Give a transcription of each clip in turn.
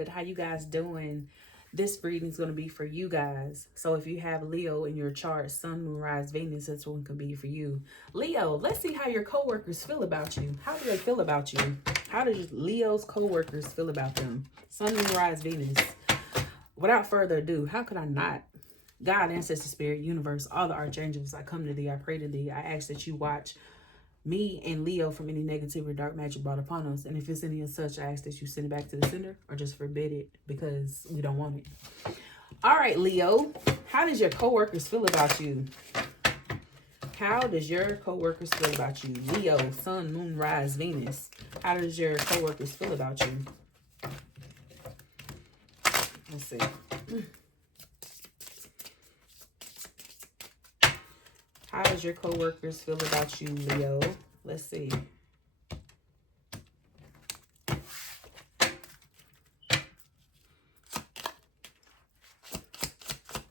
good? How you guys doing? This reading is going to be for you guys. So if you have Leo in your chart, Sun, Moon, Rise, Venus, this one could be for you. Leo, let's see how your coworkers feel about you. How do they feel about you? How does Leo's coworkers feel about them? Sun, Moon, Rise, Venus. Without further ado, how could I not? God, ancestor, spirit, universe, all the archangels, I come to thee, I pray to thee. I ask that you watch me and Leo from any negative or dark magic brought upon us. And if it's any of such, I ask that you send it back to the sender or just forbid it because we don't want it. All right, Leo, how does your coworkers feel about you? How does your coworkers feel about you? Leo, Sun, Moon, Rise, Venus. How does your coworkers feel about you? Let's see. How does your coworkers feel about you, Leo? Let's see.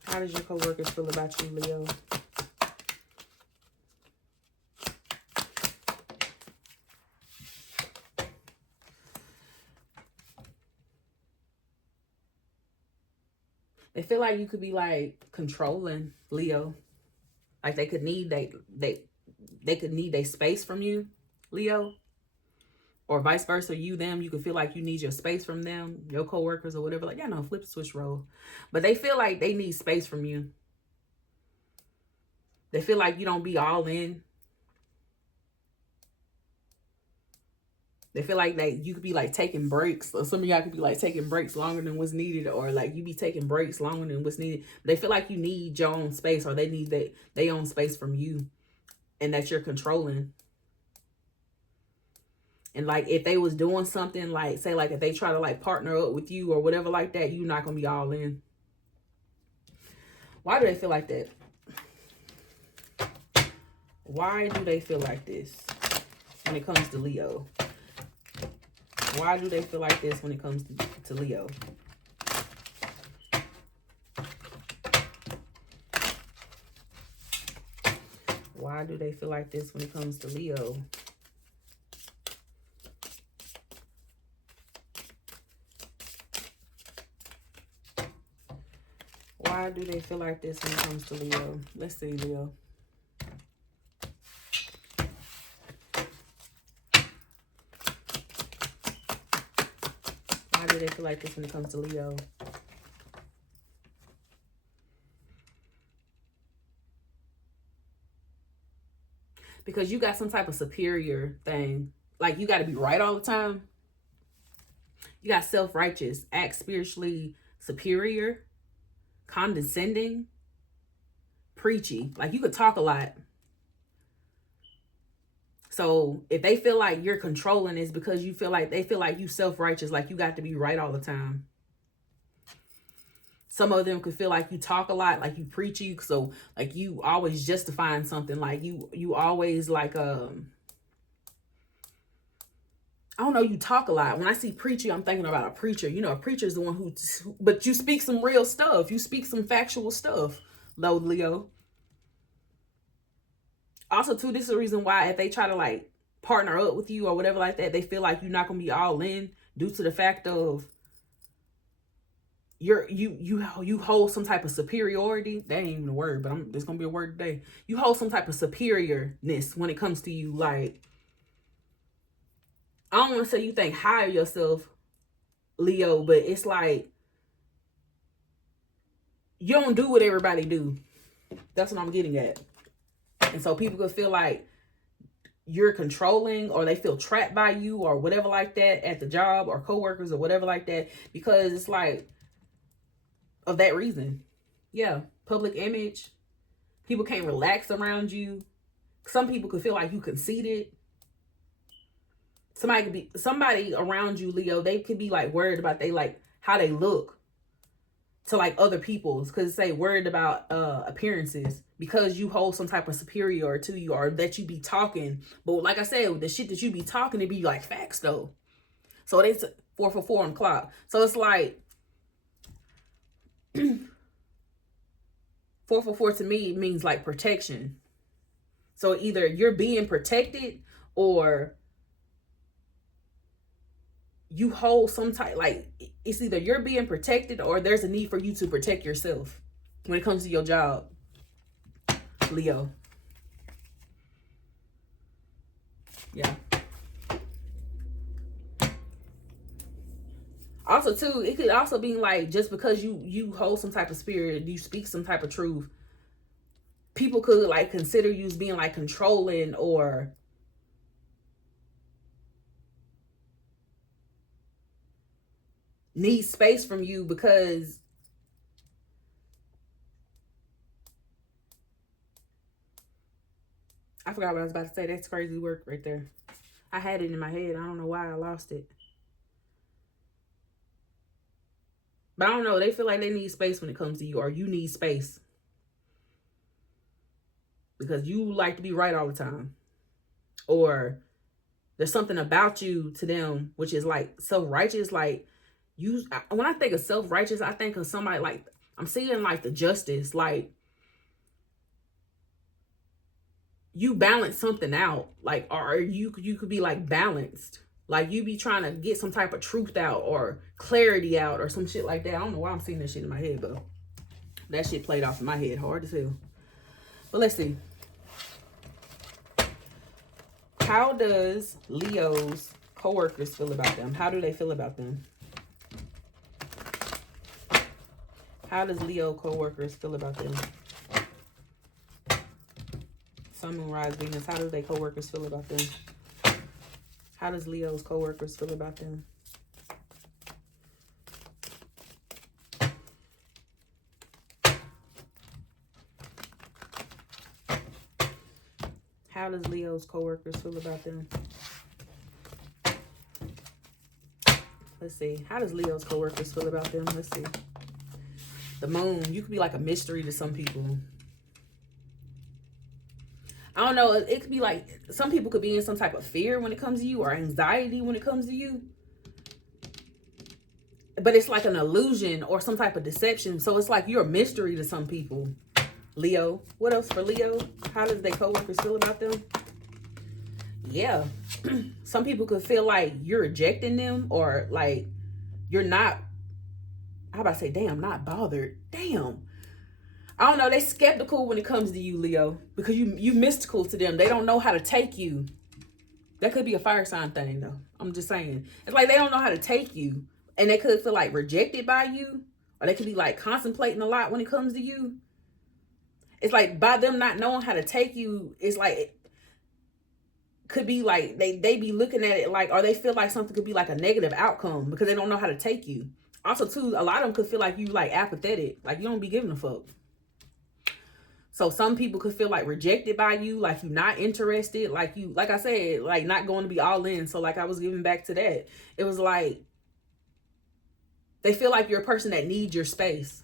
How does your coworkers feel about you, Leo? They feel like you could be like controlling, Leo. Like they could need they could need a space from you, Leo. Or vice versa, you, them, you could feel like you need your space from them, your coworkers or whatever. Like, yeah, no, flip switch role. But they feel like they need space from you. They feel like you don't be all in. They feel like you could be like taking breaks. Or some of y'all could be like taking breaks longer than what's needed. Or like you be taking breaks longer than what's needed. They feel like you need your own space, or they need their own space from you. And that you're controlling. And like if they was doing something, like say like if they try to like partner up with you or whatever like that, you're not going to be all in. Why do they feel like that? Why do they feel like this when it comes to Leo? Why do they feel like this when it comes to Leo? Why do they feel like this when it comes to Leo? Why do they feel like this when it comes to Leo? Let's see, Leo. Why do they feel like this when it comes to Leo? Because you got some type of superior thing. Like you got to be right all the time. You got self-righteous, act spiritually superior, condescending, preachy. Like you could talk a lot. So if they feel like you're controlling, it's because you feel like they feel like you self-righteous, like you got to be right all the time. Some of them could feel like you talk a lot, like you preachy. So like you always justifying something, like you always like I don't know, you talk a lot. When I see preachy, I'm thinking about a preacher. You know, a preacher is the one who, but you speak some real stuff. You speak some factual stuff, though, Leo. Also, too, this is the reason why if they try to like partner up with you or whatever like that, they feel like you're not going to be all in due to the fact of you hold some type of superiority. That ain't even a word, but there's going to be a word today. You hold some type of superiorness when it comes to you, like, I don't want to say you think higher yourself, Leo, but it's like you don't do what everybody do. That's what I'm getting at. And so people could feel like you're controlling, or they feel trapped by you or whatever like that at the job or coworkers or whatever like that, because it's like of that reason. Yeah, public image. People can't relax around you. Some people could feel like you conceited. Somebody around you, Leo, they could be like worried about how they look to like other people's, because say worried about appearances because you hold some type of superior to you, or that you be talking. But like I said, the shit that you be talking, it be like facts though. So it's 4 for 4 on the clock. So it's like 4 for 4 to me means like protection. So either you're being protected, or you hold some type, like it's either you're being protected or there's a need for you to protect yourself when it comes to your job, Leo. Yeah. Also too, it could also be like, just because you hold some type of spirit, you speak some type of truth, people could like consider you as being like controlling or need space from you, because I forgot what I was about to say. That's crazy work right there. I had it in my head. I don't know why I lost it. But I don't know. They feel like they need space when it comes to you, or you need space because you like to be right all the time, or there's something about you to them which is like self-righteous. Like you, when I think of self-righteous, I think of somebody like, I'm seeing like the justice, like you balance something out, like, or you could be like balanced, like you be trying to get some type of truth out or clarity out or some shit like that. I don't know why I'm seeing that shit in my head, but that shit played off in my head hard as hell. But let's see. How does Leo's coworkers feel about them? How do they feel about them? How does Leo coworkers feel about them? Sun, Moon, Rise, Venus. How do they coworkers feel about them? How does Leo's coworkers feel about them? How does Leo's coworkers feel about them? Let's see. How does Leo's coworkers feel about them? Let's see. The Moon. You could be like a mystery to some people. I don't know. It could be like, some people could be in some type of fear when it comes to you, or anxiety when it comes to you. But it's like an illusion or some type of deception. So it's like you're a mystery to some people. Leo. What else for Leo? How does their coworkers feel about them? Yeah. Some people could feel like you're rejecting them, or like you're not, how about to say, damn, not bothered. Damn. I don't know. They skeptical when it comes to you, Leo, because you mystical to them. They don't know how to take you. That could be a fire sign thing, though. I'm just saying. It's like they don't know how to take you, and they could feel like rejected by you, or they could be like contemplating a lot when it comes to you. It's like by them not knowing how to take you, it's like it could be like they be looking at it like, or they feel like something could be like a negative outcome because they don't know how to take you. Also, too, a lot of them could feel like you like apathetic, like you don't be giving a fuck. So some people could feel like rejected by you, like you're not interested, like you, like I said, like not going to be all in. So like I was giving back to that. It was like they feel like you're a person that needs your space,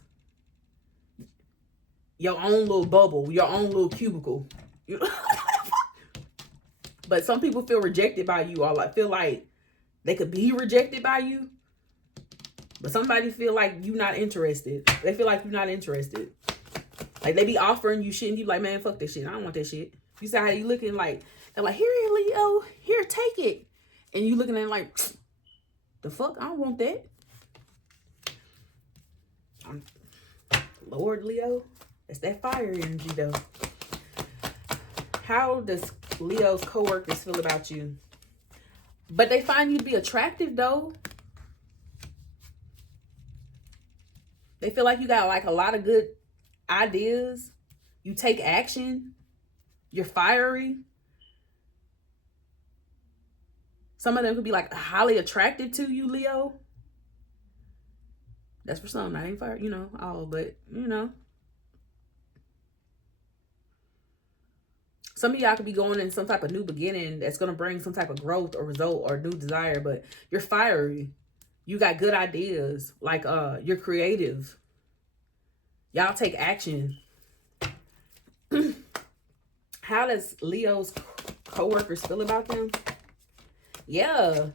your own little bubble, your own little cubicle. But some people feel rejected by you, or like feel like they could be rejected by you. But somebody feel like you're not interested. They feel like you're not interested. Like they be offering you shit and you like, man, fuck this shit. I don't want that shit. You see how you looking like, they're like, here, Leo, here, take it. And you looking at it like, the fuck? I don't want that. Lord, Leo, it's that fire energy though. How does Leo's coworkers feel about you? But they find you to be attractive though. They feel like you got like a lot of good ideas. You take action. You're fiery. Some of them could be like highly attractive to you, Leo. That's for some. I ain't fire, you know, all, but you know. Some of y'all could be going in some type of new beginning that's going to bring some type of growth or result or new desire, but you're fiery. You got good ideas. Like, you're creative. Y'all take action. How does Leo's coworkers feel about them? Yeah.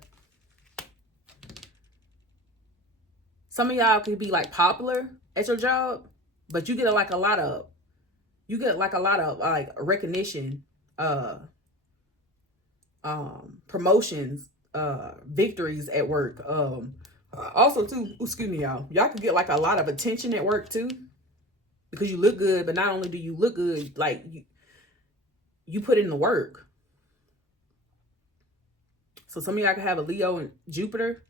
Some of y'all could be like popular at your job, but you get like a lot of like recognition, promotions victories at work. Also too, excuse me, y'all could get like a lot of attention at work too, because you look good. But not only do you look good, like you put in the work. So some of y'all could have a Leo and Jupiter.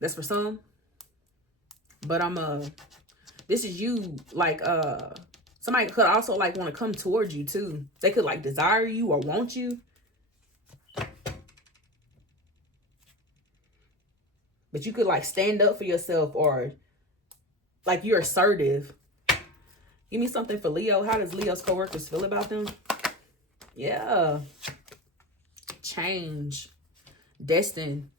That's for some. But this is you, like, somebody could also like want to come towards you too. They could like desire you or want you. But you could like stand up for yourself, or like you're assertive. Give me something for Leo. How does Leo's coworkers feel about them? Yeah. Change. Destined.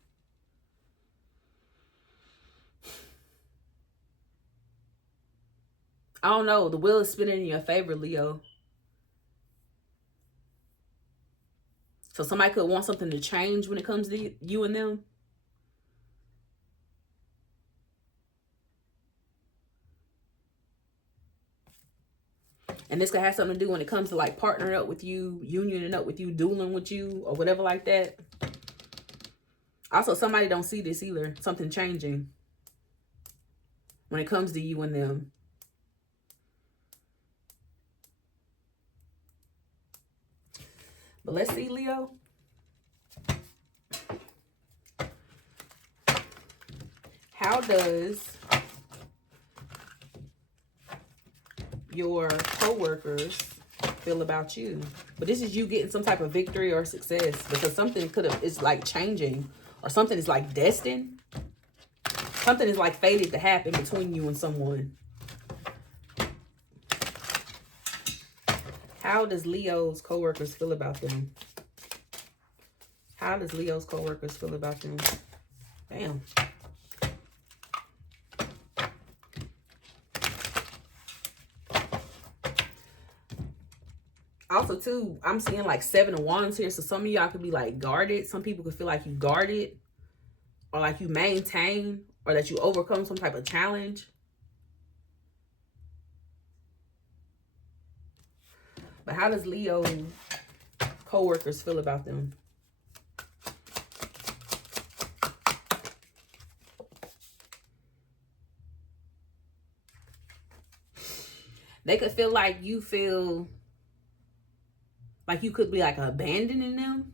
I don't know. The wheel is spinning in your favor, Leo. So somebody could want something to change when it comes to you and them. And this could have something to do when it comes to like partnering up with you, unioning up with you, dueling with you, or whatever like that. Also, somebody don't see this either. Something changing when it comes to you and them. But let's see, Leo. How does your co-workers feel about you? But this is you getting some type of victory or success, because something is like changing, or something is like destined. Something is like fated to happen between you and someone. How does Leo's co-workers feel about them? How does Leo's co-workers feel about them? Bam. Also, too, I'm seeing like 7 of Wands here. So some of y'all could be like guarded. Some people could feel like you guarded, or like you maintain, or that you overcome some type of challenge. But how does Leo co-workers feel about them? They could feel like you feel like you could be like abandoning them.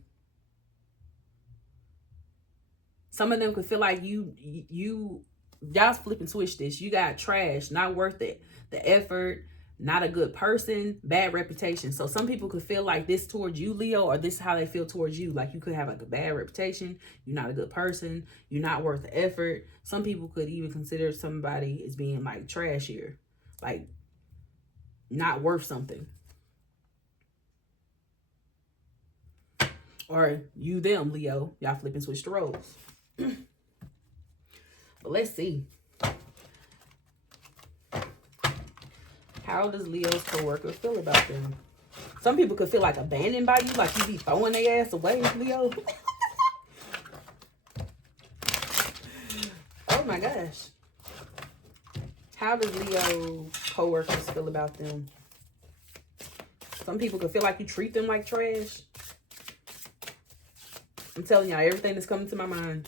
Some of them could feel like y'all's flip and switch this. You got trash, not worth it. The effort, not a good person, bad reputation. So some people could feel like this towards you, Leo, or this is how they feel towards you. Like you could have like a bad reputation. You're not a good person. You're not worth the effort. Some people could even consider somebody as being like trashier, like not worth something. Or you, them, Leo. Y'all flip and switch the roles. But let's see. How does Leo's co-worker feel about them? Some people could feel like abandoned by you, like you be throwing their ass away, Leo. Oh my gosh. How does Leo co-workers feel about them? Some people could feel like you treat them like trash. I'm telling y'all everything that's coming to my mind.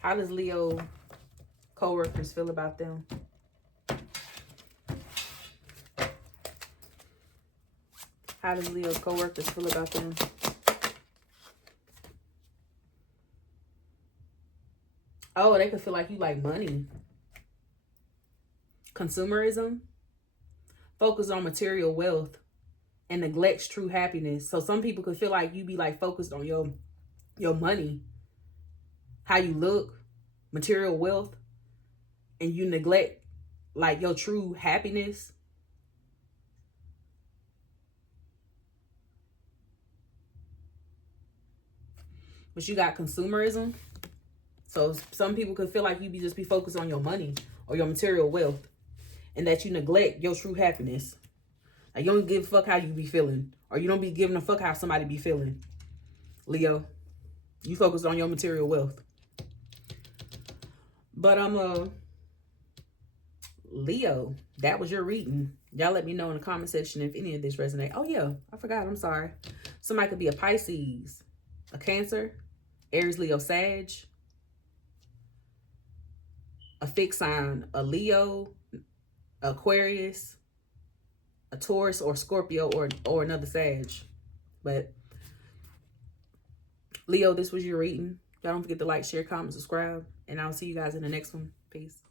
How does Leo co-workers feel about them? How does Leo's co-workers feel about them? Oh, they could feel like you like money. Consumerism. Focus on material wealth and neglects true happiness. So some people could feel like you be like focused on your money, how you look, material wealth, and you neglect like your true happiness. But you got consumerism. So some people could feel like you just be focused on your money or your material wealth, and that you neglect your true happiness. Like you don't give a fuck how you be feeling, or you don't be giving a fuck how somebody be feeling. Leo, you focus on your material wealth. But Leo, that was your reading. Y'all let me know in the comment section if any of this resonate. Oh yeah, I forgot. I'm sorry. Somebody could be a Pisces, a Cancer, Aries, Leo, Sag, a fixed sign, a Leo, Aquarius, a Taurus, or Scorpio, or another Sag. But Leo, this was your reading. Y'all don't forget to like, share, comment, subscribe, and I'll see you guys in the next one. Peace.